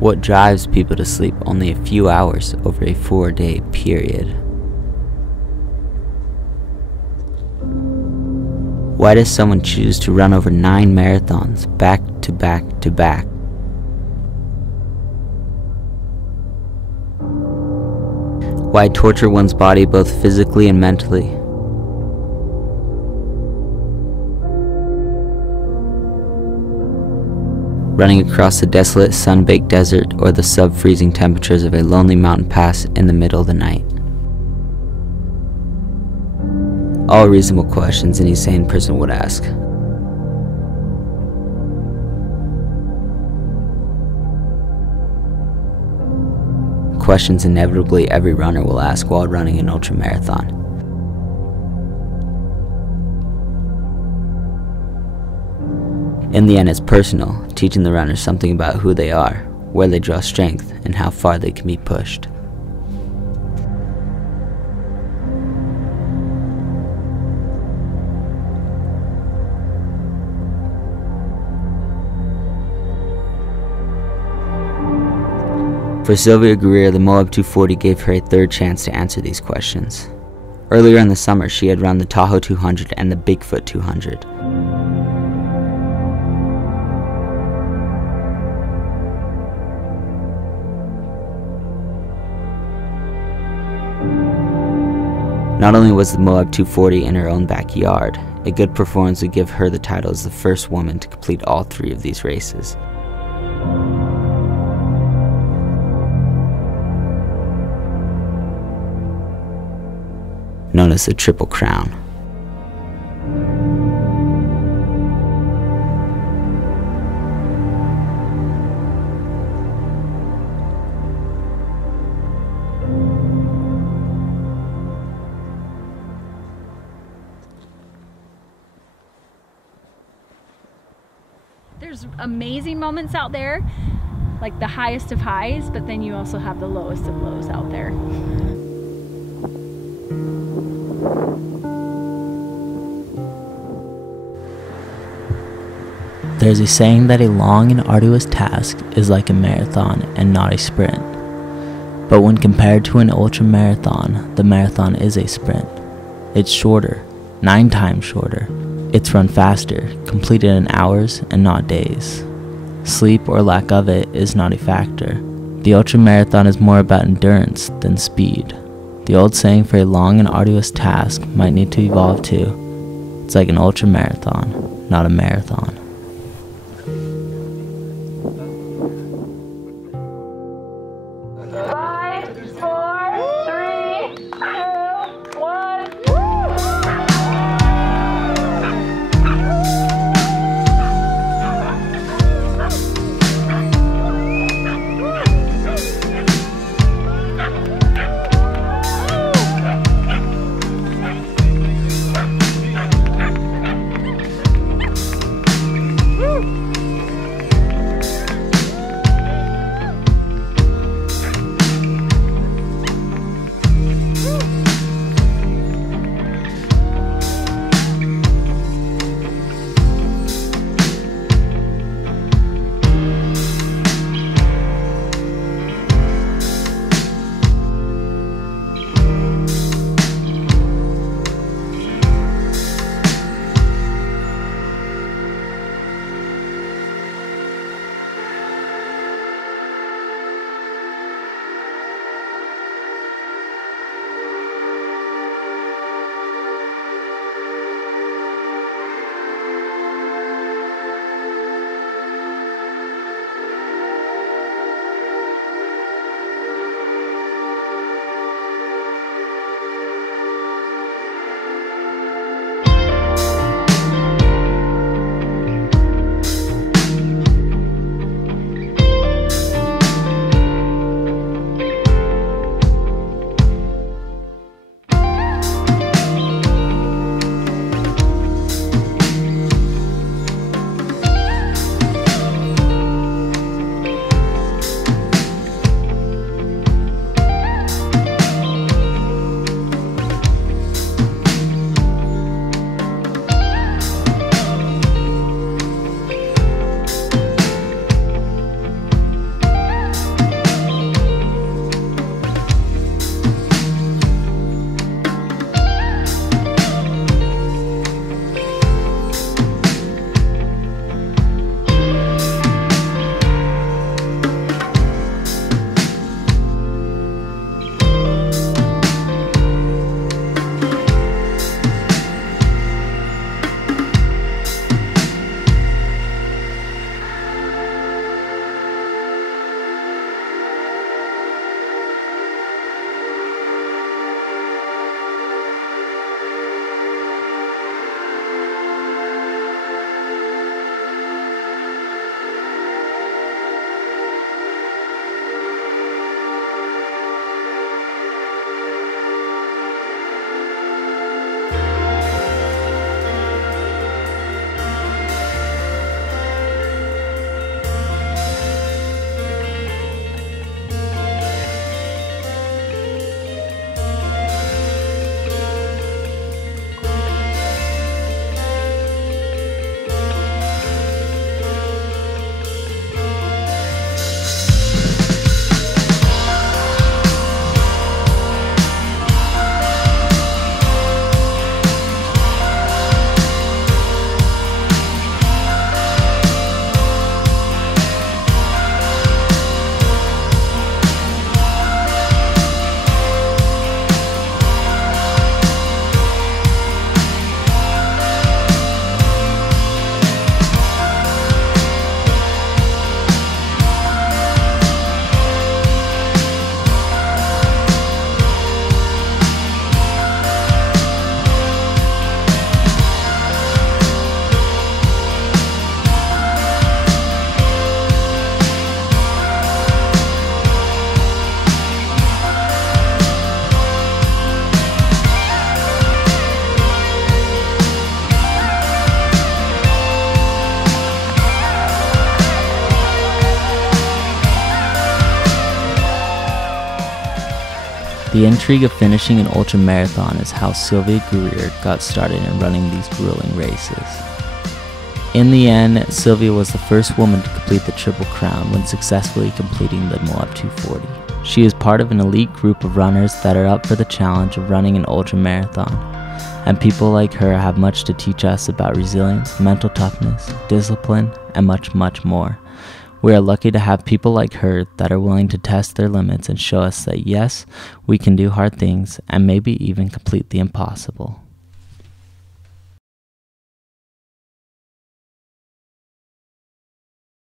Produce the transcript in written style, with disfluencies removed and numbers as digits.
What drives people to sleep only a few hours over a 4-day period? Why does someone choose to run over 9 marathons back to back to back? Why torture one's body both physically and mentally? Running across the desolate sun-baked desert or the sub-freezing temperatures of a lonely mountain pass in the middle of the night. All reasonable questions any sane person would ask. Questions inevitably every runner will ask while running an ultramarathon. In the end, it's personal, teaching the runners something about who they are, where they draw strength, and how far they can be pushed. For Sylvia Greer, the Moab 240 gave her a third chance to answer these questions. Earlier in the summer, she had run the Tahoe 200 and the Bigfoot 200. Not only was the Moab 240 in her own backyard, a good performance would give her the title as the first woman to complete all 3 of these races. Known as the Triple Crown. There's amazing moments out there, like the highest of highs, but then you also have the lowest of lows out there. There's a saying that a long and arduous task is like a marathon and not a sprint. But when compared to an ultramarathon, the marathon is a sprint. It's shorter, 9 times shorter. It's run faster, completed in hours and not days. Sleep or lack of it is not a factor. The ultramarathon is more about endurance than speed. The old saying for a long and arduous task might need to evolve to, it's like an ultramarathon, not a marathon. The intrigue of finishing an ultramarathon is how Sylvia Greer got started in running these grueling races. In the end, Sylvia was the first woman to complete the Triple Crown when successfully completing the Moab 240. She is part of an elite group of runners that are up for the challenge of running an ultramarathon, and people like her have much to teach us about resilience, mental toughness, discipline, and much, much more. We are lucky to have people like her that are willing to test their limits and show us that yes, we can do hard things and maybe even complete the impossible.